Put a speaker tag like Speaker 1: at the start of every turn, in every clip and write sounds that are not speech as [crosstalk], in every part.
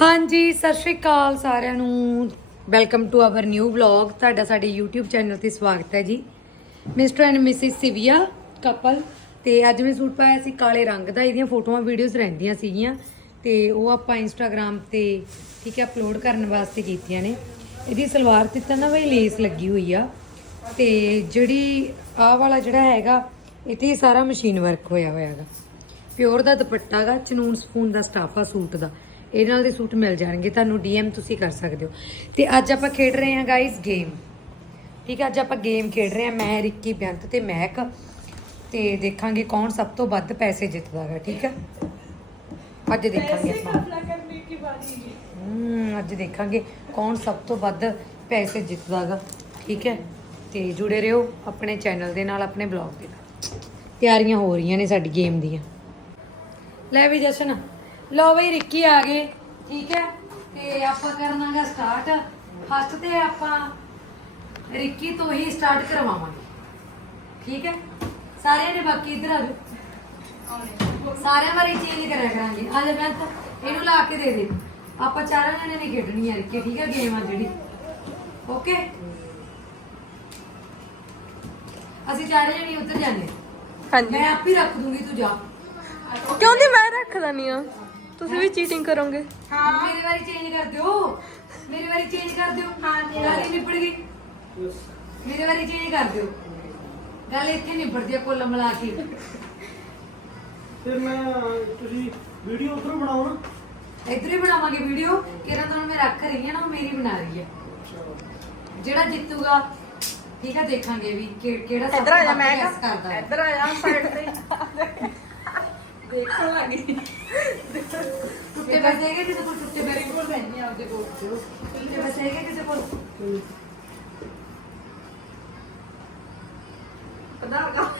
Speaker 1: ਹਾਂਜੀ, ਸਤਿ ਸ਼੍ਰੀ ਅਕਾਲ ਸਾਰਿਆਂ ਨੂੰ। Welcome to our new vlog ਤੁਹਾਡਾ ਸਾਡੇ YouTube ਚੈਨਲ ਤੇ ਸਵਾਗਤ ਹੈ ਜੀ। Mister and missus Sivia couple ਤੇ ਅੱਜ ਮੈਂ ਸੂਟ ਪਾਇਆ ਸੀ ਕਾਲੇ ਰੰਗ ਦਾ। ਇਹਦੀਆਂ ਫੋਟੋਆਂ ਵੀਡੀਓਜ਼ ਰਹਿੰਦੀਆਂ ਸੀਗੀਆਂ। ਤੇ ਉਹ ਆਪਾਂ ਇੰਸਟਾਗ੍ਰam ਤੇ ਠੀਕ ਹੈ ਅਪਲੋਡ ਕਰਨ ਵਾਸਤੇ ਕੀਤੀਆਂ ਨੇ। ਇਹਦੀ ਸਲਵਾਰ ਤੇ ਤਾਂ ਨਾ ਬਈ ਲੇਸ ਲੱਗੀ ਹੋਈ ਆ। ਤੇ ਜਿਹੜੀ ਆਹ ਵਾਲਾ ਜਿਹੜਾ ਹੈਗਾ ਇਹ ਤੇ ਸਾਰਾ ਮਸ਼ੀਨ ਵਰਕ ਹੋਇਆ ਹੋਇਆ ਹੈਗਾ। ਪਿਓਰ ਦਾ ਦੁਪੱਟਾ ਗਾ, ਚਨੂਨ ਸਪੂਨ ਦਾ ਸਟਾਫ ਆ ਸੂਟ ਦਾ। ਇਹ ਨਾਲ ਦੇ ਸੂਟ ਮਿਲ ਜਾਣਗੇ ਤੁਹਾਨੂੰ ਡੀਐਮ ਤੁਸੀਂ ਕਰ ਸਕਦੇ ਹੋ। ਤੇ ਅੱਜ ਆਪਾਂ ਖੇਡ ਰਹੇ ਹਾਂ ਗਾਇਸ ਗੇਮ ਠੀਕ ਹੈ ਅੱਜ ਆਪਾਂ ਗੇਮ ਖੇਡ ਰਹੇ ਹਾਂ ਮੈਂ ਰਿੱਕੀ ਬੇਅੰਤ ਤੇ ਮਹਿਕ ਤੇ ਦੇਖਾਂਗੇ ਕੌਣ ਸਭ ਤੋਂ ਵੱਧ ਪੈਸੇ ਜਿੱਤਦਾ ਹੈ ਠੀਕ ਹੈ? ਅੱਜ ਦੇਖਾਂਗੇ ਹਮ ਅੱਜ ਦੇਖਾਂਗੇ ਕੌਣ ਸਭ ਤੋਂ ਵੱਧ ਪੈਸੇ ਜਿੱਤਦਾ ਗਾ ਠੀਕ ਹੈ? ਤੇ ਜੁੜੇ ਰਹੋ ਆਪਣੇ ਚੈਨਲ ਦੇ ਨਾਲ ਆਪਣੇ ਬਲੌਗ ਦੇ ਨਾਲ। ਤਿਆਰੀਆਂ ਹੋ ਰਹੀਆਂ ਨੇ ਸਾਡੀ ਗੇਮ ਦੀਆਂ। ਲੈ ਵੀ ਜਸ਼ਨ। ਲਓ ਬਈ ਰਿੱਕੀ ਆ ਗਏ। ਠੀਕ ਹੈ? ਤੇ ਆਪਾਂ ਕਰਨਾਗਾ ਸਟਾਰਟ ਫਸਟ ਤੇ ਆਪਾਂ ਰਿੱਕੀ ਤੋਂ ਹੀ ਸਟਾਰਟ ਕਰਵਾਵਾਂਗੇ। ਠੀਕ ਹੈ? ਸਾਰਿਆਂ ਨੇ ਬਾਕੀ ਇੱਧਰ ਆ ਜਾਓ। ਸਾਰਿਆਂ ਵਾਰੀ ਚੇਂਜ ਕਰਿਆ ਕਰਾਂਗੇ। ਆ ਜਾ ਮੈਂ ਇਹਨੂੰ ਲਾ ਕੇ ਦੇ ਦੇ। ਆਪਾਂ ਚਾਰਾਂ ਜਣੇ ਨੇ ਖੇਡਣੀ ਹੈ ਰਿੱਕੀ ਠੀਕ ਹੈ? ਗੇਮ ਆ ਜਿਹੜੀ। ਓਕੇ ਅਸੀਂ ਚਾਰੇ ਜਣੇ ਉੱਧਰ ਜਾਂਦੇ
Speaker 2: ਹਾਂਜੀ।
Speaker 1: ਮੈਂ ਆਪ ਹੀ ਰੱਖ ਦੂੰਗੀ ਤੂੰ ਜਾ।
Speaker 2: ਕਿਉਂ ਦੀ ਮੈਂ ਰੱਖ ਦਨੀ ਆ ਤੁਸੀਂ ਵੀ ਚੀਟਿੰਗ ਕਰੋਗੇ?
Speaker 1: ਹਾਂ। ਮੇਰੀ ਵਾਰੀ ਚੇਂਜ ਕਰ ਦਿਓ। ਮੇਰੀ ਵਾਰੀ ਚੇਂਜ ਕਰ ਦਿਓ। ਹਾਂ ਜੀ ਗੱਲ ਹੀ ਨਿਬੜ ਗਈ। ਮੇਰੀ ਵਾਰੀ ਚੇਂਜ ਕਰ ਦਿਓ। ਗੱਲ ਇੱਥੇ ਨਿਬੜਦੀ ਆ ਕੁੱਲ ਮਿਲਾ ਕੇ।
Speaker 3: ਫਿਰ ਮੈਂ ਤੁਸੀਂ ਵੀਡੀਓ ਉਧਰੋਂ ਬਣਾਓ ਨਾ।
Speaker 1: ਇੱਧਰ ਹੀ ਬਣਾਵਾਂਗੇ ਵੀਡੀਓ ਕਿਰਨ ਤੁਹਾਨੂੰ ਮੈਂ ਰੱਖ ਰਹੀ ਹਾਂ ਨਾ ਉਹ ਮੇਰੀ ਬਣਾ ਰਹੀ ਹੈ ਜਿਹੜਾ ਜਿੱਤੂਗਾ ਠੀਕ ਹੈ ਦੇਖਾਂਗੇ ਵੀ ਕਿ- ਕਿਹੜਾ ਸਭ
Speaker 2: ਇੱਧਰ ਆ ਜਾ
Speaker 1: ਤੋਂ
Speaker 2: ਮੈਂ
Speaker 1: ਵੱਧ guess ਕਰਦਾ। ਹੈ।
Speaker 2: ਇੱਧਰ ਆ ਜਾ ਸਾਈਡ ਤੇ। ਦੇਖਣ ਲੱਗੀ
Speaker 1: ਪੈਸੇ ਹੈਗੇ ਕਿਸੇ ਕੋਲ ਟੁੱਟੇ ਪੈਸੇ ਕੋਲ ਬੈਠੇ ਆਪਦੇ ਕੋਲ ਟੁੱਟੇ ਪੈਸੇ ਹੈਗੇ ਕਿਸੇ ਕੋਲ
Speaker 2: ਆਧਾਰ ਕਾਰਡ।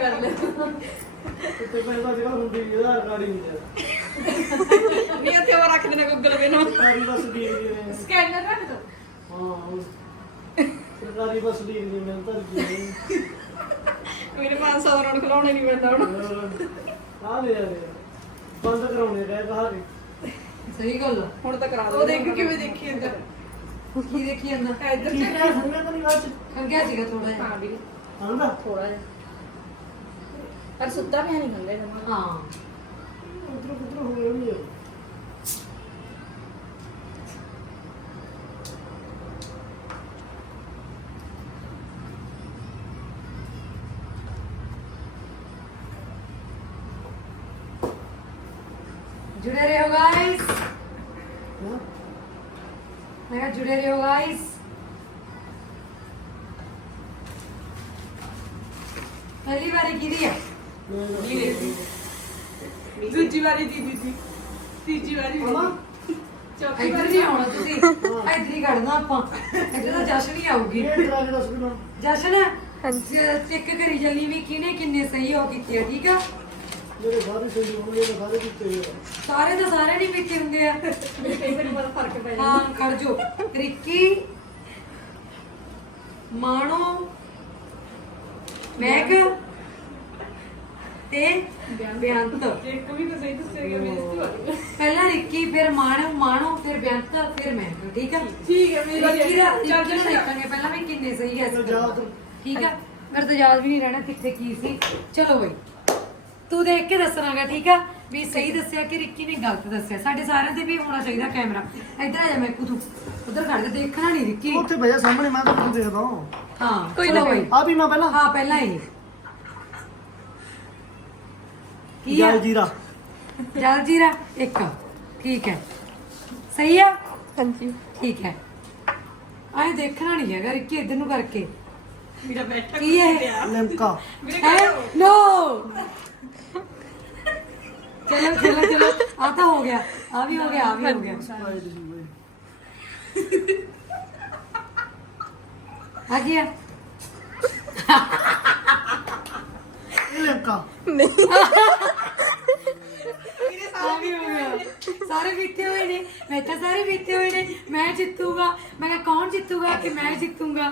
Speaker 2: ਕਰ ਲੈ
Speaker 3: ਤੇ ਪਹਿਲਾਂ ਜਿਹੜਾ ਹੁੰਦੀ ਇਹਦਾ ਕਾਰਡ ਹੀ ਨਹੀਂ
Speaker 2: ਵੀ ਉੱਥੇ ਉਹ ਰੱਖ ਦੇਣਾ ਗੂਗਲ ਪੇ ਨੂੰ।
Speaker 3: ਸਰਕਾਰੀ ਬੱਸ ਦੇਖਦੇ ਨੇ
Speaker 2: ਸਕੈਨਰ ਰੱਖ ਦੋ।
Speaker 3: ਹਾਂ ਉਹ ਸਰਕਾਰੀ ਬੱਸ ਦੇਖਦੇ ਨੇ ਤਾਂ ਕੀ
Speaker 2: ਮੇਰੇ 500 ਦਾ ਨੋਟ ਖਲਾਉਣੇ ਨਹੀਂ ਪੈਂਦਾ ਹੁਣ।
Speaker 3: ਆ ਦੇ ਯਾਰ ਬੰਦ ਕਰਾਉਣੇ ਰਹਿ ਕਹਾਰੇ
Speaker 1: ਸਹੀ ਗੱਲ ਆ।
Speaker 2: ਹੁਣ ਤਾਂ ਕਰਾ ਦੋ ਉਹ ਦੇਖ ਕਿਵੇਂ ਦੇਖੀ ਇੱਧਰ
Speaker 1: ਕੀ ਦੇਖੀ ਜਾਂਦਾ?
Speaker 2: ਇੱਧਰ
Speaker 3: ਠੀਕ ਹੈ ਸੰਗਤ ਤਾਂ ਨਹੀਂ ਬਾਅਦ ਚ।
Speaker 1: ਖੰਗਿਆ ਸੀਗਾ ਥੋੜਾ ਜਿਹਾ।
Speaker 2: ਹਾਂ ਵੀਰੇ
Speaker 3: ਆਂਦਾ
Speaker 2: ਥੋੜਾ ਜਿਹਾ। ਪਰ ਸੁੱਤਾ ਪਿਆ ਨਹੀਂ ਹੁੰਦੇ ਜਮਾ।
Speaker 1: ਹਾਂ।
Speaker 3: ਉਧਰੋਂ ਕਿਧਰੋਂ ਹੋ ਗਏ
Speaker 1: जुड़े रहो गाइस
Speaker 3: ਹਾਂ
Speaker 1: मैं कहा जुड़े रहो गाइस पहली बारी की दी है
Speaker 2: ਦੂਜੀ ਵਾਰੀ ਦੀਦੀ ਦੀ ਤੀਜੀ ਵਾਰੀ
Speaker 3: ਹਾਂ
Speaker 2: ਚੌਥੀ
Speaker 1: ਇੱਧਰ ਨਹੀਂ ਆਉਣਾ ਤੁਸੀਂ ਇੱਧਰ ਹੀ ਕੱਢਣਾ ਆਪਾਂ ਇੱਧਰ ਤਾਂ ਜਸ਼ਨ ਹੀ ਆਊਗੀ
Speaker 3: ਇਹ ਟਰਾ ਦੇ ਦੱਸ ਕਿੰਨਾ
Speaker 1: ਜਸ਼ਨ ਚੈੱਕ ਕਰੀ ਚੱਲੀ ਵੀ ਕਿਹਨੇ ਕਿੰਨੇ ਸਹੀ ਹੋ ਕੀਤੇ ਆ ਠੀਕ ਆ
Speaker 3: ਮੇਰੇ ਸਾਰੇ ਸਹੀ ਹੋਣਗੇ ਤਾਂ ਸਾਰੇ ਕਿਤੇ ਹੋਏ
Speaker 1: ਸਾਰੇ ਤਾਂ ਸਾਰੇ ਨਹੀਂ ਪੀਤੇ ਹੁੰਦੇ ਆ।
Speaker 2: ਕਈ ਵਾਰੀ ਬੜਾ ਫ਼ਰਕ ਪੈ
Speaker 1: ਹਾਂ ਖੜ ਜੋ ਰਿੱਕੀ ਮਾਣੋ ਮੈਗ ਤੇ ਬਿਆੰਤ।
Speaker 2: ਇੱਕ ਵੀ ਤਾਂ ਸਹੀ ਦੱਸਿਆ ਗਿਆ ਹੋ। ਗਈ
Speaker 1: ਪਹਿਲਾਂ ਰਿੱਕੀ ਫਿਰ ਮਾਣੋ ਮਾਣੋ ਫਿਰ ਬਿਆੰਤ ਫਿਰ ਮੈਗ ਠੀਕ ਆ?
Speaker 2: ਠੀਕ ਹੈ ਮੇਰੀ
Speaker 1: ਰਿੱਕੀ ਦਾ ਰਿੱਕੀ ਨੂੰ ਦੇਖਾਂਗੇ ਪਹਿਲਾਂ ਵੀ ਕਿੰਨੇ ਸਹੀ
Speaker 3: ਯਾਦ।
Speaker 1: ਠੀਕ ਆ? ਮੇਰੇ ਤਾਂ ਯਾਦ ਵੀ ਨਹੀਂ ਰਹਿਣਾ ਕਿੱਥੇ ਕੀ ਸੀ। ਚਲੋ ਬਈ। ਤੂੰ ਦੇਖ ਕੇ ਦੱਸਣਾਗਾ ਠੀਕ ਆ? ਵੀ ਸਹੀ ਦੱਸਿਆ ਕਿ ਰਿੱਕੀ ਨੇ ਗਲਤ ਦੱਸਿਆ? ਸਾਡੇ ਸਾਰਿਆਂ ਤੇ ਵੀ ਹੋਣਾ ਚਾਹੀਦਾ ਕੈਮਰਾ। ਇੱਧਰ ਆ ਜਾ ਮੈਂ ਤੂੰ। ਉਧਰ ਖੜ ਕੇ ਦੇਖਣਾ ਨਹੀਂ ਰਿੱਕੀ।
Speaker 3: ਉੱਥੇ ਬਈਆ ਸਾਹਮਣੇ ਮੈਂ ਤਾਂ ਤੁਹਾਨੂੰ ਦੇਖਦਾ ਹਾਂ।
Speaker 1: ਹਾਂ
Speaker 2: ਕੋਈ
Speaker 1: ਚਲੋ
Speaker 2: ਨਾ
Speaker 1: ਬਈ।
Speaker 3: ਆ ਵੀ ਮੈਂ ਪਹਿਲਾਂ।
Speaker 1: ਹਾਂ ਪਹਿਲਾਂ ਹੀ। ਕੀ ਆ?
Speaker 3: ਜਲ ਜੀਰਾ।
Speaker 1: ਜਲ ਜੀਰਾ ਇੱਕ। ਠੀਕ ਹੈ। ਸਹੀ ਆ?
Speaker 2: ਹਾਂਜੀ।
Speaker 1: ਠੀਕ ਹੈ। ਆਏ ਦੇਖਣਾ ਨਹੀਂ ਹੈਗਾ ਰਿੱਕੀ ਇੱਧਰ ਨੂੰ ਕਰਕੇ।
Speaker 2: ਮੇਰਾ ਬੈਠਾ
Speaker 1: ਕੀ ਹੈ?
Speaker 3: ਲਿਮਕਾ।
Speaker 1: ਹੈ? ਨੋ। ਚਲੋ ਚਲੋ ਚਲੋ ਆ ਤਾਂ ਹੋ ਗਿਆ ਆ ਵੀ ਹੋ ਗਿਆ ਆ ਵੀ ਹੋ ਗਿਆ ਆ ਗਿਆ
Speaker 3: ਇਹ ਲਿਮਕਾ
Speaker 1: ਆ ਵੀ ਹੋ ਗਿਆ ਸਾਰੇ ਬੀਤੇ ਹੋਏ ਨੇ ਮੈਂ ਤਾਂ ਸਾਰੇ ਬੀਤੇ ਹੋਏ ਨੇ ਮੈਂ ਜਿੱਤੂਗਾ ਮੈਂ ਕਿਹਾ ਕੌਣ ਜਿੱਤੂਗਾ ਕਿ ਮੈਂ ਜਿੱਤੂਗਾ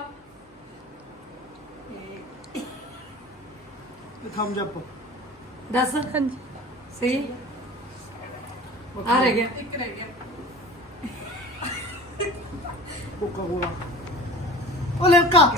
Speaker 3: ਥੰਬਸ ਅਪ
Speaker 1: ਦੱਸ
Speaker 2: ਹਾਂਜੀ
Speaker 1: ਸਹੀ ਆ ਰਹਿ ਗਿਆ
Speaker 2: ਇੱਕ ਰਹਿ ਗਿਆ
Speaker 3: ਕੋਕਾ ਕੋਲਾ ਉਹ ਲੈਕਾ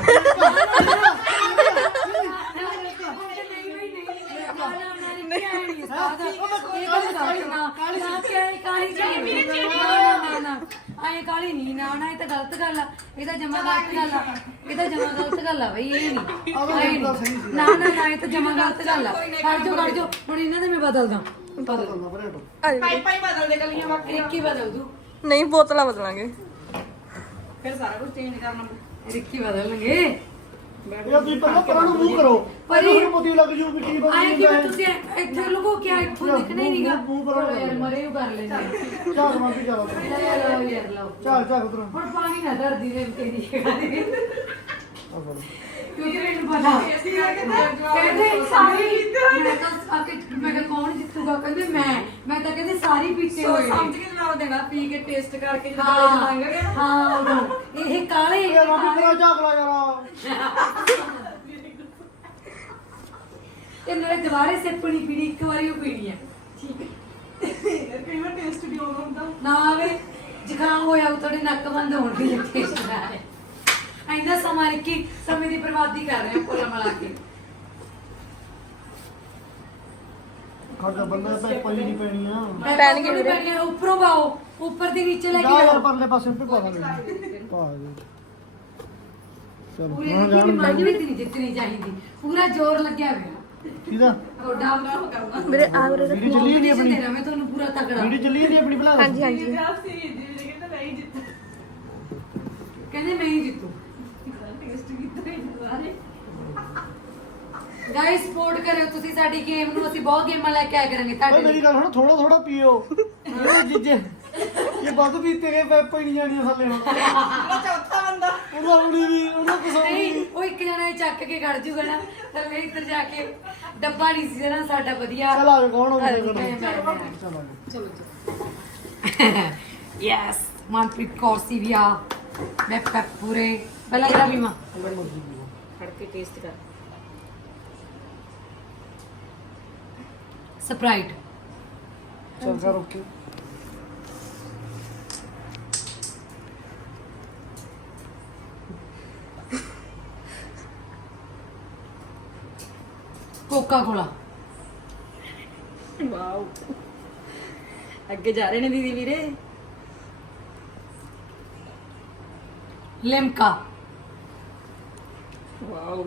Speaker 1: ਆਏ ਕਾਲੀ ਨਹੀਂ ਨਾ ਨਾ ਇਹ ਤਾਂ ਗਲਤ ਗੱਲ ਆ। ਇਹ ਤਾਂ ਜਮਾ ਗਲਤ ਗੱਲ ਆ। ਇਹ ਤਾਂ ਜਮਾ ਗਲਤ ਗੱਲ ਆ ਬਈ ਇਹ ਨਹੀਂ। ਆਏ
Speaker 3: ਤਾਂ
Speaker 1: ਨੀ। ਨਾ ਨਾ ਇਹ ਤਾਂ ਜਮਾ ਗਲਤ ਗੱਲ ਆ। ਖੜ ਜਾ ਖੜ ਜਾ। ਹੁਣ ਇਹਨਾਂ ਦੇ ਮੈਂ ਬਦਲਦਾ। ਬਦਲ
Speaker 3: ਕਰਨਾ ਪਰੇ ਹਟੋ
Speaker 2: ਪਾਈ ਪਾਈ ਬਦਲ ਦੇ ਗਲੀਆਂ ਬਾਕੀ
Speaker 1: ਰਿੱਕੀ ਬਦਲ ਦੂ।
Speaker 2: ਨਹੀਂ ਬੋਤਲਾਂ ਬਦਲਾਂਗੇ।
Speaker 4: ਫਿਰ ਸਾਰਾ ਕੁਝ ਚੇਂਜ ਕਰਨਾ।
Speaker 1: ਰਿੱਕੀ ਬਦਲਣਗੇ
Speaker 3: ਇਹ ਤੁਸੀਂ ਪਹਿਲਾਂ ਪਰਾਂ ਨੂੰ ਮੂੰਹ ਕਰੋ।
Speaker 1: ਪਰ
Speaker 3: ਪਰ
Speaker 1: ਇਹ-
Speaker 3: ਮੋਤੀ ਲੱਗ ਜੂ ਮਿੱਟੀ ਬਣ
Speaker 1: ਆਏ ਕਿ ਤੁਸੀਂ ਇੱਥੇ ਲੋਕੋ ਕਿਆ ਇੱਥੋਂ
Speaker 3: ਯਾਰ,
Speaker 1: ਦਿਖਣਾ ਹੀ ਨਹੀਂਗਾ
Speaker 3: ਮੂੰਹ- ਮੂੰਹ ਕਰੋ।
Speaker 1: ਯਾਰ ਮਰੇ ਕਰ ਲੈਂਦੇ ਆ।
Speaker 3: ਚਾਹ ਮਾਰ ਕੇ ਚਲਾ
Speaker 1: ਲਓ ਯਾਰ ਲਓ।
Speaker 3: ਚਾਹ ਚਾਹ ਉਤਰ
Speaker 1: ਹੁਣ ਪਾਣੀ ਨਾ ਧਰਦੀ ਦੇ ਉੱਤੇ ਦੀ
Speaker 3: ਆ ਫੜ
Speaker 1: ਕਿਉਂਕਿ ਮੈਨੂੰ ਪਤਾ ਕਹਿੰਦੇ ਸਾਰੀ ਮੈਂ ਤਾਂ ਆ ਕੇ ਮੈਂ ਕਿਹਾ ਕੌਣ ਜਿੱਤੂਗਾ? ਕਹਿੰਦੇ ਮੈਂ। ਮੈਂ ਤਾਂ ਕਹਿੰਦੇ ਸਾਰੀ ਪੀਤੇ ਹੋਏ ਨੇ।
Speaker 4: ਸਮਝ ਕੇ ਜਵਾਬ ਦੇਣਾ ਪੀ ਕੇ ਟੇਸਟ ਕਰਕੇ ਜਦੋਂ
Speaker 1: ਹਾਂ।
Speaker 4: ਗਲੇ ਮੰਗਗੇ
Speaker 1: ਹਾਂ ਉਦੋਂ। ਇਹ ਕਾਲੇ
Speaker 3: ਇਹ ਰੋਟੀ ਕਰਾ ਝਾਕਲਾ ਯਾਰ।
Speaker 1: ਤੇ ਨਾਲੇ ਦੁਬਾਰੇ ਸਿੱਪਣੀ ਪੀਣੀ ਇੱਕ ਵਾਰੀ ਉਹ ਪੀਣੀ ਹੈ।
Speaker 4: ਕਈ ਵਾਰ ਟੇਸਟ ਨਹੀਂ ਆਉਂਦਾ ਹੁੰਦਾ।
Speaker 1: ਨਾ ਆਵੇ ਜ਼ੁਕਾਮ ਹੋਇਆ ਉਹ ਤੁਹਾਡੇ ਨੱਕ ਬੰਦ ਹੋਣ ਦੀ ਟੇਸਟ ਨਾ ਹੈ ਐਂਦਾ ਸਮਾਂ ਕਿ ਸਮੇਂ ਦੀ ਬਰਬਾਦੀ ਕਰ ਰਹੇ ਹੋ ਕੋਲਾ ਮਲਾ ਕੇ।
Speaker 3: ਖੜਦਾ ਬੰਦਾ ਤਾਂ ਪਈ ਨਹੀਂ ਪੈਣੀ ਆ।
Speaker 2: ਪੈਣਗੇ
Speaker 1: ਥੋੜੀ
Speaker 2: ਵੀਰੇ।
Speaker 1: ਪੈਣੀ ਆ, ਉੱਪਰੋਂ ਪਾਓ ਉੱਪਰ ਦੀ ਨੀਚੇ ਲੈ ਕੇ
Speaker 3: ਜਾ ਯਾਰ
Speaker 1: ਜਾਓ।
Speaker 3: ਪਰਲੇ ਪਾਸੇ ਤੇ ਪਾ ਦਾਂਗੇ ਪਾ ਦੇ ਚਲੋ
Speaker 1: ਪੂਰੇ
Speaker 3: ਹੁਣ
Speaker 1: ਦੀ
Speaker 3: ਜਾਣ
Speaker 1: ਮੰਗ ਵੀ ਨਹੀਂ ਜਿੱਤਣੀ ਚਾਹੀਦੀ। ਪੂਰਾ ਜ਼ੋਰ ਲੱਗਿਆ ਹੋਇਆ।
Speaker 3: ਕਿਹਦਾ?
Speaker 1: ਤੁਹਾਡਾ ਕਰੂੰਗਾ
Speaker 2: ਮੇਰੇ ਆਵਰੇ
Speaker 3: ਵੀਡੀਓ ਚੱਲੀ ਨਹੀਂ ਆਪਣੀ?
Speaker 1: ਤੇਰਾ ਮੈਂ ਤੁਹਾਨੂੰ ਪੂਰਾ ਤਕੜਾ।
Speaker 3: ਵੀਡੀਓ ਚੱਲੀ ਨਹੀਂ ਆਪਣੀ ਬਣਾ
Speaker 2: ਹਾਂਜੀ ਹਾਂਜੀ।
Speaker 4: ਸੀ ਜਿਹੜੇ ਕਹਿੰਦਾ ਨਹੀਂ ਜਿੱਤ।
Speaker 1: ਕਹਿੰਦੇ ਮੈਂ ਹੀ ਜਿੱਤੂ
Speaker 4: ਟੇਸਟ ਕੀਤਾ ਹੀ ਨਹੀਂ ਸਾਰੇ
Speaker 1: ਗਾਇਸ ਸਪੋਰਟ ਕਰਿਓ ਤੁਸੀਂ ਸਾਡੀ ਗੇਮ ਨੂੰ ਅਸੀਂ ਬਹੁਤ ਗੇਮਾਂ ਲੈ ਕੇ ਆਇਆ ਕਰਾਂਗੇ
Speaker 3: ਓਏ
Speaker 1: ਤੁਹਾਡੇ ਲਈ।
Speaker 3: ਮੇਰੀ ਗੱਲ ਸੁਣ ਥੋੜਾ ਥੋੜਾ ਪੀਓ। ਇਹ ਜਿੱਜੇ ਇਹ ਵੱਧ ਪੀਤੇ ਗਏ ਪੈ ਪਈ ਨਹੀਂ ਜਾਣੀ ਥੱਲੇ ਹੁਣ।
Speaker 4: ਮੇਰਾ ਚੌਥਾ ਬੰਦਾ।
Speaker 3: ਉਹਦਾ ਉੜੀ ਵੀ ਉਹਦਾ ਕੁਛ
Speaker 1: ਨਹੀਂ ਉਹ ਇੱਕ ਜਣਾ ਇਹ ਚੱਕ ਕੇ ਖੜ ਜੂਗਾ ਨਾ ਤਾਂ ਮੈਂ ਇੱਧਰ ਜਾ ਕੇ। ਡੱਬਾ ਨਹੀਂ ਸੀ ਨਾ ਸਾਡਾ ਵਧੀਆ।
Speaker 3: ਚਲ ਆ ਜਾ ਕੌਣ ਹੋ ਗਿਆ ਚਲ ਆ ਜਾ।
Speaker 1: ਯੈਸ ਮਨਪ੍ਰੀਤ ਕੌਰ ਸੀਵੀਆ ਮੈਂ ਪੂਰੇ ਪਹਿਲਾਂ ਇਹਦਾ ਵੀ ਮਾਂ?
Speaker 4: ਫੜ ਕੇ ਟੇਸਟ ਕਰ।
Speaker 1: ਸਪਰਾਈਟ
Speaker 3: ਚੱਲ ਕਰ ਓਕੇ
Speaker 1: ਕੋਕਾ ਕੋਲਾ
Speaker 4: ਵਾਓ ਅੱਗੇ ਜਾ ਰਹੇ ਨੇ ਦੀਦੀ ਵੀਰੇ।
Speaker 1: ਲਿਮਕਾ
Speaker 4: ਵਾਓ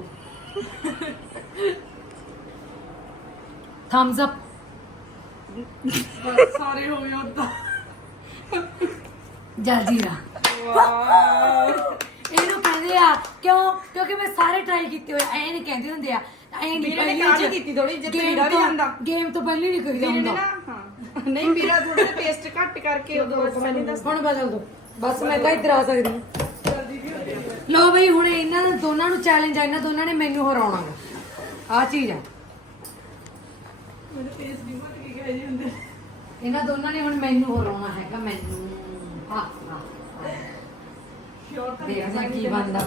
Speaker 1: ਥੰਬਸ ਅਪ
Speaker 4: ਸਾਰੇ ਹੋ ਗਏ ਉਦਾਂ।
Speaker 1: ਜਲਜੀਰਾ
Speaker 4: ਵਾਓ
Speaker 1: ਇਹਨੂੰ ਕਹਿੰਦੇ ਆ ਕਿਉਂ? ਕਿਉਂਕਿ ਮੈਂ ਸਾਰੇ ਟਰਾਈ ਕੀਤੇ ਹੋਏ ਐ ਨਹੀਂ ਕਹਿੰਦੇ ਹੁੰਦੇ ਆ। ਐ ਨਹੀਂ
Speaker 4: ਵੀਰੇ ਨੇ ਕਾਹਲੀ ਕੀਤੀ ਥੋੜੀ ਜਿਹੀ ਵੀਰਾ ਵੀ ਆਂਦਾ।
Speaker 1: ਗੇਮ ਤੋਂ ਪਹਿਲਾਂ ਨਹੀਂ ਕਰੀਦਾ
Speaker 4: ਵੀਰੇ ਨੇ
Speaker 1: ਹੁੰਦਾ।
Speaker 4: ਨਾ ਹਾਂ। ਨਹੀਂ ਵੀਰਾ ਥੋੜਾ ਟੇਸਟ ਘੱਟ ਕਰਕੇ ਉਦੋਂ ਬਾਅਦ ਪਹਿਲੇ ਦੱਸ
Speaker 1: ਹੁਣ ਬਦਲ ਦੋ। ਬਸ ਮੈਂ ਤਾਂ ਇੱਧਰ ਆ ਸਕਦੀ ਹਾਂ। ਲੋ ਬਈ ਹੁਣ ਇਹਨਾਂ ਨੂੰ ਦੋਨਾਂ ਨੂੰ ਚੈਲੰਜ ਆ ਇਹਨਾਂ ਦੋਨਾਂ ਨੇ ਮੈਨੂੰ ਹਰਾਉਣਾ ਆ ਚੀਜ਼ ਆ।
Speaker 4: ਮੇਰੇ ਫੇਸ ਨਹੀਂ ਜੀ ਹੁੰਦੇ।
Speaker 1: ਇਹਨਾਂ ਦੋਨਾਂ ਨੇ ਹੁਣ ਮੈਨੂੰ ਹਰਾਉਣਾ ਹੈਗਾ ਮੈਨੂੰ। ਹਾਂ ਹਾਂ
Speaker 4: ਸ਼ੋਰ
Speaker 1: ਦੇਖਦੇ ਕੀ ਬਣਦਾ।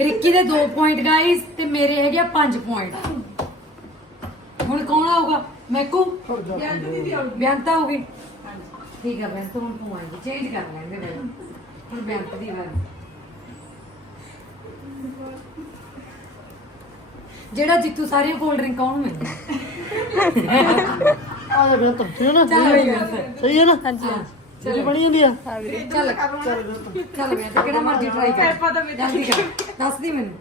Speaker 1: ਰਿੱਕੀ ਦੇ 2 ਪੁਆਇੰਟ ਗਾਇਸ ਤੇ ਮੇਰੇ ਹੈਗੇ ਆ 5 ਪੁਆਇੰਟ ਹੁਣ ਕੌਣ ਆਊਗਾ? ਮੈਕੂ?
Speaker 3: ਜਾ
Speaker 4: ਯਾਰ ਦੀਦੀ ਆਉ
Speaker 1: ਬਿਆਨਤਾ ਹੋਗੀ
Speaker 4: ਹਾਂਜੀ।
Speaker 1: ਠੀਕ ਆ ਬੈਂਤ ਹੁਣ ਆਏਗੀ। ਚੇਂਜ ਕਰ ਲੈਂਦੇ ਬਈ। ਹੁਣ ਬੈਂਤ ਦੀ ਵਾਰੀ। ਜਿਹੜਾ ਜਿੱਤੂ ਸਾਰੀਆਂ ਕੋਲਡ ਡਰਿੰਕ ਕੌਣ ਮਿਲਦਾ
Speaker 3: ਆ ਜਾ ਠੀਕ ਹੈ ਨਾ ਸਹੀ ਹੈ ਨਾ?
Speaker 2: ਹਾਂਜੀ
Speaker 3: ਚਲੀ। ਬਣੀ ਜਾਂਦੀ ਆ।
Speaker 1: ਚੱਲ
Speaker 3: ਚੱਲ ਬੈਂਤ
Speaker 1: ਕਿਹੜਾ ਮਰਜ਼ੀ ਟਰਾਈ ਕਰ।
Speaker 4: ਪਤਾ ਵੀ
Speaker 1: ਜਲਦੀ ਕਰ। ਦੱਸ ਦੀ ਮੈਨੂੰ।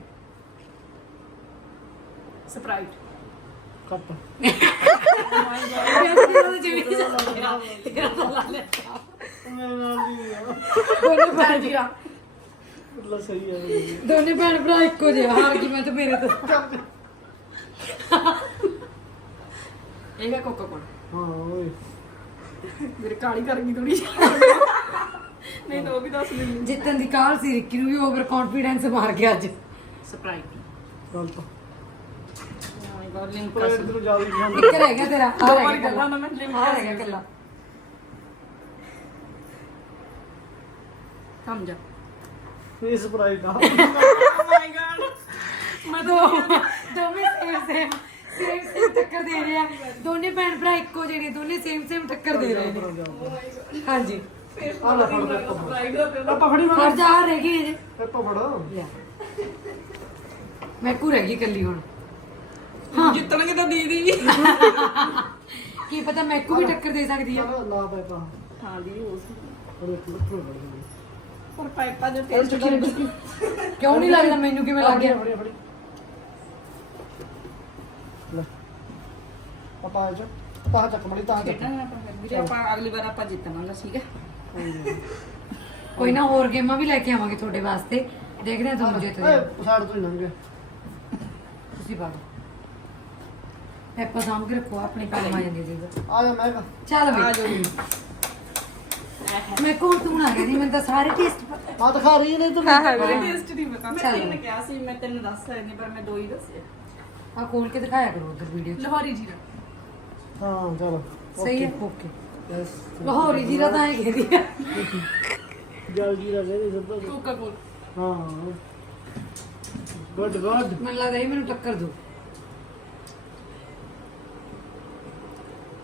Speaker 4: ਸਪਰਾਈਟ
Speaker 1: ਤਾਂ
Speaker 3: ਆ
Speaker 1: ਦੋਨੇ ਭੈਣ ਭਰਾ।
Speaker 3: ਮਤਲਬ ਸਹੀ ਹੈ
Speaker 1: ਦੋਨੇ ਭੈਣ ਭਰਾ ਇੱਕੋ ਜਿਹੇ ਹਾਰ ਗਈ ਮੈਂ ਤਾਂ ਮੇਰੇ ਤੋਂ।
Speaker 4: ਇਹ ਹੈ ਕੋਕਾ ਕੋਲਾ।
Speaker 3: ਹਾਂ ਓਏ।
Speaker 4: ਮੇਰੇ ਕਾਲੀ ਕਰ ਗਈ ਥੋੜੀ ਨਹੀਂ ਤਾਂ ਉਹ ਵੀ ਦੱਸ ਦਿੰਦੀ।
Speaker 1: ਜਿੱਤਣ ਦੀ ਕਾਲ ਸੀ ਰਿੱਕੀ ਨੂੰ ਵੀ ਓਵਰ ਕੌਨਫੀਡੈਂਸ ਮਾਰ ਗਿਆ ਅੱਜ।
Speaker 4: ਸਪਰਾਈਟ
Speaker 3: ਗਲਤ
Speaker 4: ਮਾਈ ਗॉड ਲਿੰਕ
Speaker 3: ਪਰ ਇਹ ਤੈਨੂੰ ਜ਼ਿਆਦਾ ਹੀ ਖਾਂਦਾ।
Speaker 1: ਇੱਕ ਰਹਿ ਗਿਆ ਤੇਰਾ ਆ ਰਹਿ ਗਿਆ
Speaker 4: ਗੱਲਾਂ ਨਾ ਮੈਂ ਲਿੰਕ
Speaker 1: ਆ ਰਹਿ ਗਿਆ ਕੱਲਾ
Speaker 4: ਥਮ ਜਾ।
Speaker 3: ਇਹ ਸਪਰਾਈਟ ਆ।
Speaker 4: ਮਾਈ ਗॉड
Speaker 1: ਮੈਂ ਤਾਂ ਦੋਵੇਂ ਸੇਮ ਸੇਮ ਸੇਮ ਸੇਮ ਟੱਕਰ ਦੇ ਰਹੇ ਆ। ਦੋਨੇ ਭੈਣ ਭਰਾ ਇੱਕੋ ਜਿਹੇ ਨੇ ਦੋਨੇ ਸੇਮ ਸੇਮ ਟੱਕਰ ਦੇ ਰਹੇ ਨੇ। ਹਾਂਜੀ।
Speaker 3: ਆ ਲੈ ਫੜ ਪੈਪਾ ਫੜੀ ਮਾਰ
Speaker 1: ਫਰਜ਼ ਆ ਰਹਿ ਗਈ ਜੇ।
Speaker 3: ਪੈਪਾ ਫੜ।
Speaker 1: ਲਿਆ ਮੈਂ ਕੂ ਰਹਿ ਗਈ ਕੱਲੀ ਹੁਣ।
Speaker 4: ਜਿੱਤਣਗੇ ਤਾਂ ਦੀਦੀ
Speaker 1: ਕੀ ਪਤਾ ਮੈਂ ਕੂ ਵੀ ਟੱਕਰ ਦੇ ਸਕਦੀ ਆ।
Speaker 3: ਚੱਲ ਲਾ ਪੈਪਾ
Speaker 4: ਹਾਂ ਦੀ ਹੋ
Speaker 3: ਇੱਕ ਲੱਖ ਫੜ
Speaker 4: ਪਰ ਪਾਈਪਾਂ ਦੇ
Speaker 3: ਚੱਕੀ
Speaker 1: ਕਿਉਂ ਨਹੀਂ ਲੱਗਦਾ ਮੈਨੂੰ ਕਿਵੇਂ ਲੱਗ ਗਿਆ?
Speaker 3: ਫੜੀ ਫੜੀ ਪਪਾ ਆ ਜਾ ਤਾਂ ਚੱਕ ਮੜੀ ਤਾਂ ਚੱਕ।
Speaker 4: ਖੇਡਣਾ ਆਪਾਂ ਫਿਰ। ਵੀਰੇ ਆਪਾਂ ਅਗਲੀ ਵਾਰ ਆਪਾਂ ਜਿੱਤਣਾਂਗੇ ਠੀਕ ਹੈ?
Speaker 1: ਕੋਈ ਨਾ ਹੋਰ ਗੇਮਾਂ ਵੀ ਲੈ ਕੇ ਆਵਾਂਗੇ ਤੁਹਾਡੇ ਵਾਸਤੇ। ਦੇਖਦੇ ਹਾਂ ਤੁਹਾਨੂੰ ਜਿੱਤਦੇ ਹੋ।
Speaker 3: ਸਾਈਡ ਤੋਂ ਹੀ ਲੰਘ ਗਿਆ।
Speaker 1: ਤੁਸੀਂ ਪਾਓ ਪੈਪਾ ਸਾਂਭ ਕੇ ਰੱਖੋ ਆਪਣੇ ਕੰਮ ਆ ਜਾਂਦੀ ਸੀ
Speaker 3: ਆ ਜਾ ਮੈਂ ਕਿਹਾ।
Speaker 1: ਚੱਲ
Speaker 4: ਆ
Speaker 1: ਬਈ
Speaker 4: ਜਾਓ
Speaker 1: ਮੈਂ ਕੋਲ ਤੂੰ ਕੇ ਦੀ ਮੈਨੂੰ ਤਾਂ ਸਾਰੇ ਟੇਸਟ ਪਤਾ
Speaker 3: ਦਿਖਾ ਰਹੀ ਨੇ ਤੂੰ
Speaker 2: ਹਾਂ। ਹਾਂ। ਵੀਰੇ
Speaker 4: ਟੇਸਟ ਨਹੀਂ ਪਤਾ। ਮੈਂ
Speaker 1: ਚੱਲ।
Speaker 4: ਤੈਨੂੰ ਕਿਹਾ ਸੀ ਮੈਂ ਤੈਨੂੰ ਦੱਸ ਸਕਦੀ ਪਰ ਮੈਂ ਦੋ ਹੀ ਦੱਸੇ।
Speaker 1: ਆ ਖੋਲ ਕੇ ਦਿਖਾਇਆ ਕਰੋ ਉਧਰ ਵੀਡੀਓ 'ਚ।
Speaker 4: ਲਾਹੌਰੀ ਜੀਰਾ
Speaker 3: ਹਾਂ ਚਲ
Speaker 1: ਸਹੀ ਹੈ। ਓਕੇ
Speaker 3: ਯੈਸ
Speaker 1: ਲਾਹੌਰੀ ਜੀਰਾ ਤਾਂ ਐ ਕਹਿੰਦੀ ਆ।
Speaker 3: ਜਲ ਜੀ ਰਗੇ ਦੇ ਸਭ
Speaker 4: ਕੋਕਾ ਕੋਲ।
Speaker 3: ਹਾਂ। Good good.
Speaker 1: ਮੈਨੂੰ ਲੱਗਦਾ ਇਹ ਮੈਨੂੰ ਟੱਕਰ ਦੋ।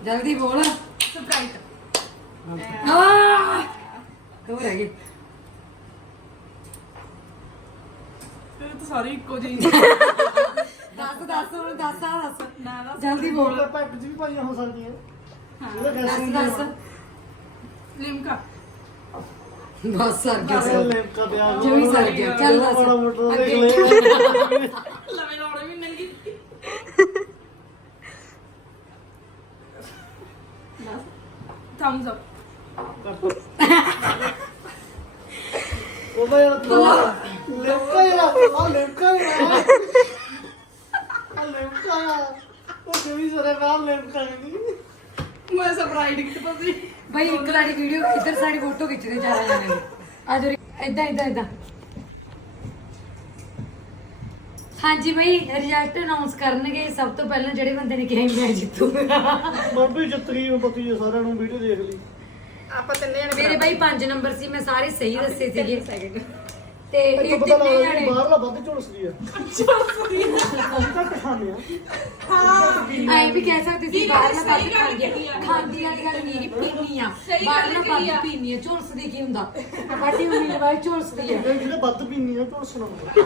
Speaker 1: ਜਲਦੀ ਬੋਲ।
Speaker 4: ਸਪਰਾਈਟ
Speaker 1: ਆ ਦੋ ਰਹਿ ਗਏ
Speaker 4: ਤੇ ਤਾਂ ਸਾਰੇ ਇੱਕੋ ਜਿਹੇ
Speaker 1: ਦੱਸ ਦੱਸ ਹੁਣ ਦੱਸ ਆ ਦੱਸ।
Speaker 4: ਨਾ ਨਾ
Speaker 1: ਜਲਦੀ ਬੋਲ।
Speaker 3: ਬੋਲ ਪੈਕ ਚ ਵੀ ਪਾਈਆਂ ਹੋ ਸਕਦੀਆਂ। ਇਹਦਾ
Speaker 1: ਦੱਸ
Speaker 3: ਗੈਸ
Speaker 1: ਦੱਸ।
Speaker 4: ਲਿਮਕਾ।
Speaker 1: ਬਸ ਸਰ ਗਿਆ ਸਰ
Speaker 3: ਲੈਂਕਾ ਪਿਆ
Speaker 1: ਜਿਵੇਂ ਸਰ ਗਿਆ। ਚੱਲ ਦੱਸ
Speaker 3: ਮਾੜਾ ਮੋਟਾ ਦੇਖ। ਲੈ
Speaker 4: ਲਵੇ ਲਾਉਣੇ ਵੀ ਨਹੀਂ ਥੰਬਸ ਅਪ
Speaker 3: ਉਹ ਬਈ ਤੂੰ ਲੈਂਕਾ ਯਾਰ ਆ। ਲੈਂਕਾ ਯਾਰ ਆ। ਉਹ ਕਿਵੇਂ ਸਰੇ ਬਾਹਰ ਲੈਂਕਾ ਨਹੀਂ
Speaker 4: ਮੈਂ ਸਪਰਾਈਟ ਕੀਤਾ ਸੀ।
Speaker 1: ਭਾਈ ਇੱਕ ਸਾਡੀ ਵੀਡੀਓ ਇੱਧਰ ਸਾਡੀ ਫੋਟੋ ਖਿੱਚਦੇ ਜਾ ਰਹੇ ਨੇ। ਆ ਜੋ ਇਦਾਂ ਇਦਾਂ ਇਦਾਂ ਹਾਂਜੀ ਭਾਈ ਰਿਜ਼ਲਟ ਅਨਾਉਂਸ ਕਰਨਗੇ। ਸਭ ਤੋਂ ਪਹਿਲਾਂ ਜਿਹੜੇ ਬੰਦੇ ਨੇ ਕਿਹਾ ਸੀ ਮੈਂ ਜਿੱਤੂਗਾ
Speaker 3: ਮੈਂ ਵੀ ਜਿੱਤ। ਗਈ ਮੈਂ ਪਤੀ ਹੈ ਸਾਰਿਆਂ ਨੂੰ ਵੀਡੀਓ ਦੇਖ ਲਈ।
Speaker 4: ਆਪਾਂ ਤਿੰਨੇ ਜਣੇ
Speaker 1: ਮੇਰੇ ਭਾਈ 5 ਨੰਬਰ ਸੀ ਮੈਂ ਸਾਰੇ ਸਹੀ ਦੱਸੇ ਸੀਗੇ।
Speaker 4: ਸੈਕਿੰਡ
Speaker 1: ਤੇ ਇਹ
Speaker 3: ਪਤਾ
Speaker 1: ਤਿੰਨੇ
Speaker 3: ਲੱਗਦਾ
Speaker 1: ਜਾਣੇ
Speaker 3: ਕਿ ਬਾਹਰਲਾ ਵੱਧ ਝੁਲਸਦੀ ਆ। ਘੱਟ ਖਾਂਦੇ ਆ।
Speaker 1: ਐਂ ਵੀ ਕਹਿ ਸਕਦੇ ਸੀ ਬਾਹਰ ਮੈਂ ਵੱਧ ਖਾਂਦੀ ਆ ਖਾਂਦੀ ਵਾਲੀ ਗੱਲ ਨਹੀਂ ਹੈਗੀ ਪੀਣੀ ਆ। ਬਾਹਰ ਮੈਂ ਵੱਧ ਪੀਣੀ ਆ। ਝੁਲਸਦੀ ਕੀ ਹੁੰਦਾ? ਬਾਟੀ ਮੰਮੀ ਨੇ ਬਾਈ ਝੁਲਸਦੀ ਆ।
Speaker 3: ਇਹ ਜਿਹੜੇ ਵੱਧ ਪੀਣੀ ਆ ਝੁਲਸਣਾ ਹੁੰਦਾ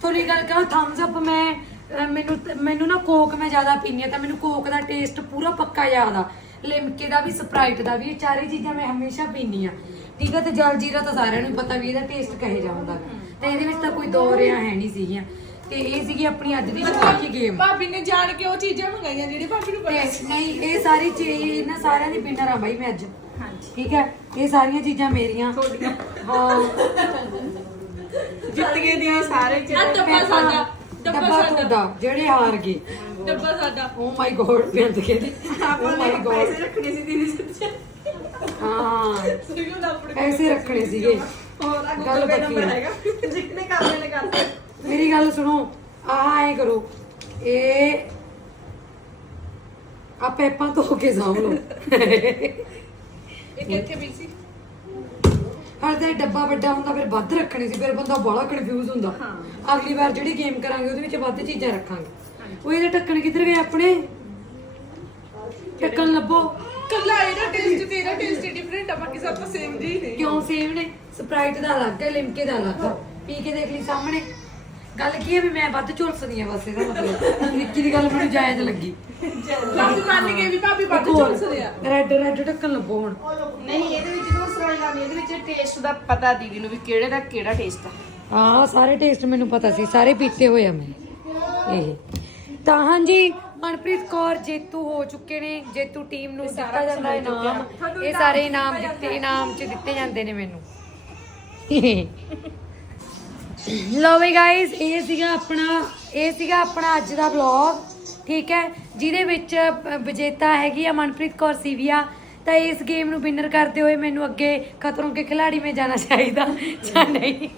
Speaker 1: ਤੁਹਾਨੂੰ ਇਹ ਗੱਲ ਕਹਾਂ ਥੰਬਸ ਅਪ ਮੈਂ ਅਹ ਮੈਨੂੰ ਮੈਨੂੰ ਨਾ ਕੋਕ ਮੈਂ ਜ਼ਿਆਦਾ ਪੀਂਦੀ ਆ ਤਾਂ ਮੈਨੂੰ ਕੋਕ ਦਾ ਟੇਸਟ ਪੂਰਾ ਪੱਕਾ ਯਾਦ ਆ। ਲਿਮਕੇ ਦਾ ਵੀ ਸਪਰਾਈਟ ਦਾ ਵੀ ਇਹ ਚਾਰੇ ਚੀਜ਼ਾਂ ਮੈਂ ਹਮੇਸ਼ਾ ਪੀਂਦੀ ਆ ਠੀਕ ਆ ਤੇ ਜਲ ਜੀਰਾ ਤਾਂ ਸਾਰਿਆਂ ਨੂੰ ਪਤਾ ਵੀ ਇਹਦਾ ਟੇਸਟ ਕਹੇ ਜਾਂਦਾ ਤੇ ਇਹਦੇ ਵਿੱਚ ਤਾਂ ਕੋਈ ਦੋ ਰਿਆ ਹੈ ਨਹੀਂ ਸੀਗੀਆਂ। ਤੇ ਇਹ ਸੀਗੀ ਆਪਣੀ ਅੱਜ ਦੀ ਛੋਟੀ ਗੇਮ
Speaker 4: ਭਾਬੀ ਨੇ ਜਾਣ ਕੇ ਉਹ ਚੀਜ਼ਾਂ ਮੰਗਾਈਆਂ ਜਿਹੜੀ ਭਾਬੀ ਨੂੰ
Speaker 1: ਤੇ ਨਹੀਂ ਇਹ ਸਾਰੀ ਚੀਜ਼ ਇਹਨਾਂ ਸਾਰਿਆਂ ਦੀ ਵਿਨਰ ਆ ਬਾਈ ਮੈਂ ਅੱਜ।
Speaker 4: ਹਾਂਜੀ।
Speaker 1: ਠੀਕ ਹੈ? ਇਹ ਸਾਰੀਆਂ ਚੀਜ਼ਾਂ ਮੇਰੀਆਂ। ਹਾਂ
Speaker 4: ਜਿੱਤ ਗਏ ਦੀਆਂ ਸਾਰੇ ਚ
Speaker 1: ਡੱਬਾ
Speaker 4: ਸਾਡਾ, ਡੱਬਾ
Speaker 1: ਡੱਬਾ
Speaker 4: ਸਾਡਾ।
Speaker 1: ਤੁਹਾਡਾ ਜਿਹੜੇ ਹਾਰ ਗਏ।
Speaker 4: ਡੱਬਾ ਸਾਡਾ।
Speaker 1: ਓ ਮਾਈ ਗੋਡ ਪਿੰਡ ਕੇ ਓ
Speaker 4: ਆਪਾਂ
Speaker 1: ਮਾਈ
Speaker 4: ਨੇ
Speaker 1: ਗੋਡ
Speaker 4: ਪੈਸੇ ਰੱਖਣੇ ਸੀ ਦੀਦੀ ਸੱਚੇ।
Speaker 1: ਹਾਂ।
Speaker 4: ਸੁਣਿਓ ਨਾ ਆਪਣੇ
Speaker 1: ਪੈਸੇ ਰੱਖਣੇ ਸੀਗੇ।
Speaker 4: ਹੋਰ ਆ
Speaker 1: ਗੱਲ
Speaker 4: ਗੂਗਲ ਪੇ
Speaker 1: ਪੱਕੀ
Speaker 4: ਨੰਬਰ
Speaker 1: ਹੈ।
Speaker 4: ਹੈਗਾ ਜਿੱਤਨੇ ਕਰਦੇ ਨੇ ਕਰਦੇ
Speaker 1: ਮੇਰੀ ਗੱਲ ਸੁਣੋ ਆਹ ਐ ਕਰੋ। ਇਹ ਆ ਪੈਪਾਂ ਧੋ ਕੇ ਸਾਂਭ ਲਓ।
Speaker 4: ਇਹ ਕਿੱਥੇ ਪਈ ਸੀ।
Speaker 1: ਹਰ ਤਾਂ ਇਹ ਡੱਬਾ ਵੱਡਾ ਹੁੰਦਾ ਫਿਰ ਵੱਧ ਰੱਖਣੇ ਸੀ। ਫਿਰ ਬੰਦਾ ਬੜਾ ਕਨਫਿਊਜ਼ ਹੁੰਦਾ। ਅਗਲੀ ਵਾਰ ਜਿਹੜੀ ਗੇਮ ਕਰਾਂਗੇ ਉਹਦੇ ਵਿੱਚ ਵੱਧ ਚੀਜ਼ਾਂ ਰੱਖਾਂਗੇ। ਉਹ ਇਹਦੇ ਢੱਕਣ ਕਿੱਧਰ ਗਏ ਆਪਣੇ? ਢੱਕਣ ਲੱਭੋ।
Speaker 4: ਕੱਲਾ ਇਹਦਾ ਟੇਸਟ ਤੇ ਇਹਦਾ ਟੇਸਟ ਡਿਫਰੈਂਟ ਆ ਬਾਕੀ ਸਭ ਤਾਂ ਸੇਮ ਜੀ ਨੇ।
Speaker 1: ਕਿਉਂ ਸੇਮ ਨੇ? ਸਪਰਾਈਟ ਦਾ ਅਲੱਗ ਹੈ ਲਿਮਕੇ ਦਾ ਅਲੱਗ ਆ ਪੀ ਕੇ ਦੇਖ ਲਈ ਸਾਹਮਣੇ। ਗੱਲ ਕੀ ਹੈ ਵੀ ਮੈਂ ਵੱਧ ਝੁਲਸਦੀ ਆ ਬਸ ਇਹਦਾ ਮਤਲਬ। ਨਿੱਕੀ ਦੀ ਗੱਲ ਮੈਨੂੰ ਜਾਇਜ਼ ਲੱਗੀ।
Speaker 4: ਭਾਬੀ ਮੰਨ ਕੇ ਵੀ ਭਾਬੀ ਵੱਧ ਚੁੱਕਦੇ ਆ।
Speaker 1: ਰੈੱਡ ਰੈੱਡ ਢੱਕਣ ਲੱਭੋ ਹੁਣ।
Speaker 4: ਨਹੀਂ ਇਹਦੇ ਵਿੱਚ ਕੋਈ ਸਰਾਈ ਲਾਣੀ ਇਹਦੇ ਵਿੱਚ ਟੇਸਟ ਦਾ ਪਤਾ ਦੀਦੀ ਨੂੰ ਵੀ ਕਿਹੜੇ ਦਾ ਕਿਹੜਾ ਟੇਸਟ ਆ।
Speaker 1: ਹਾਂ ਸਾਰੇ ਟੇਸਟ ਮੈਨੂੰ ਪਤਾ ਸੀ ਸਾਰੇ ਪੀਤੇ ਹੋਏ ਆ ਮੈਂ। ਇਹ। ਤਾਂ ਹਾਂਜੀ ਮਨਪ੍ਰੀਤ ਕੌਰ ਜੇਤੂ ਹੋ ਚੁੱਕੇ ਨੇ। ਜੇਤੂ ਟੀਮ ਨੂੰ ਦਿੱਤਾ ਜਾਂਦਾ ਇਨਾਮ ਇਹ ਸਾਰੇ ਇਨਾਮ ਦਿੱਤੇ ਇਨਾਮ ਚ ਦਿੱਤੇ ਜਾਂਦੇ ਨੇ ਮੈਨੂੰ। ਲੋ ਵੀ ਗਾਇਸ ਇਹ ਸੀਗਾ ਆਪਣਾ ਇਹ ਸੀਗਾ ਆਪਣਾ ਅੱਜ ਦਾ ਵਲੌਗ ਠੀਕ ਹੈ? ਜਿਹਦੇ ਵਿੱਚ ਵਿਜੇਤਾ ਹੈਗੀ ਆ ਮਨਪ੍ਰੀਤ ਕੌਰ ਸੀਵੀਆ। ਤਾਂ ਇਸ ਗੇਮ ਨੂੰ ਵਿਨਰ ਕਰਦੇ ਹੋਏ ਮੈਨੂੰ ਅੱਗੇ ਖਤਰੋਂ ਕੇ ਖਿਲਾੜੀ ਮੇ ਜਾਣਾ ਚਾਹੀਦਾ ਜਾਂ ਨਹੀਂ।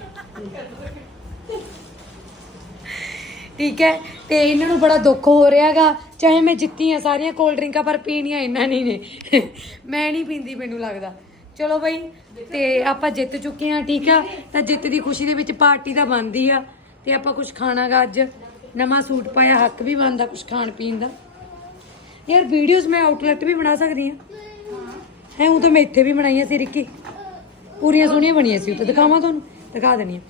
Speaker 1: ਠੀਕ ਹੈ? ਤੇ ਇਹਨਾਂ ਨੂੰ ਬੜਾ ਦੁੱਖ ਹੋ ਰਿਹਾਗਾ। ਚਾਹੇ ਮੈਂ ਜਿੱਤੀ ਆ ਸਾਰੀਆਂ ਕੋਲਡ ਡਰਿੰਕਾਂ ਪਰ ਪੀਣੀਆਂ ਇਹਨਾਂ ਨਹੀਂ ਨੇ। [laughs] ਮੈਂ ਨਹੀਂ ਪੀਂਦੀ ਮੈਨੂੰ ਲੱਗਦਾ। ਚਲੋ ਬਈ, ਤੇ ਆਪਾਂ ਜਿੱਤ ਚੁੱਕੇ ਆ ਠੀਕ ਆ? ਤਾਂ ਜਿੱਤ ਦੀ ਖੁਸ਼ੀ ਦੇ ਵਿੱਚ ਪਾਰਟੀ ਤਾਂ ਬਣਦੀ ਆ। ਤੇ ਆਪਾਂ ਕੁਝ ਖਾਣਾਗਾ ਅੱਜ। ਨਵਾਂ ਸੂਟ ਪਾਇਆ, ਹੱਕ ਵੀ ਬਣਦਾ ਕੁਝ ਖਾਣ ਪੀਣ ਦਾ। ਯਾਰ ਵੀਡੀਓਜ਼ ਮੈਂ ਆਊਟਲੈਟ ਵੀ ਬਣਾ ਸਕਦੀ ਹਾਂ। ਹੈ, ਉਹ ਤਾਂ ਮੈਂ ਇੱਥੇ ਵੀ ਬਣਾਈਆਂ ਸੀ, ਰਿੱਕੀ। ਪੂਰੀਆਂ ਸੋਹਣੀਆਂ ਬਣੀਆਂ ਸੀ, ਉਹ ਤਾਂ ਦਿਖਾਵਾਂ ਤੁਹਾਨੂੰ। ਦਿਖਾ ਦੇਣੀ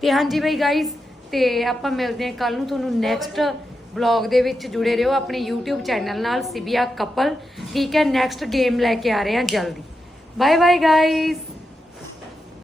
Speaker 1: ਤੇ ਹਾਂਜੀ ਬਈ ਗਾਇਸ ਤੇ ਆਪਾਂ ਮਿਲਦੇ ਹਾਂ ਕੱਲ ਨੂੰ ਤੁਹਾਨੂੰ ਨੈਕਸਟ ਵਲੌਗ ਦੇ ਵਿੱਚ ਜੁੜੇ ਰਹੋ ਆਪਣੇ YouTube ਚੈਨਲ ਨਾਲ ਸਿਬੀਆ ਕਪਲ ਠੀਕ ਹੈ ਨੈਕਸਟ ਗੇਮ ਲੈ ਕੇ ਆ ਰਹੇ ਹਾਂ ਜਲਦੀ। Bye bye guys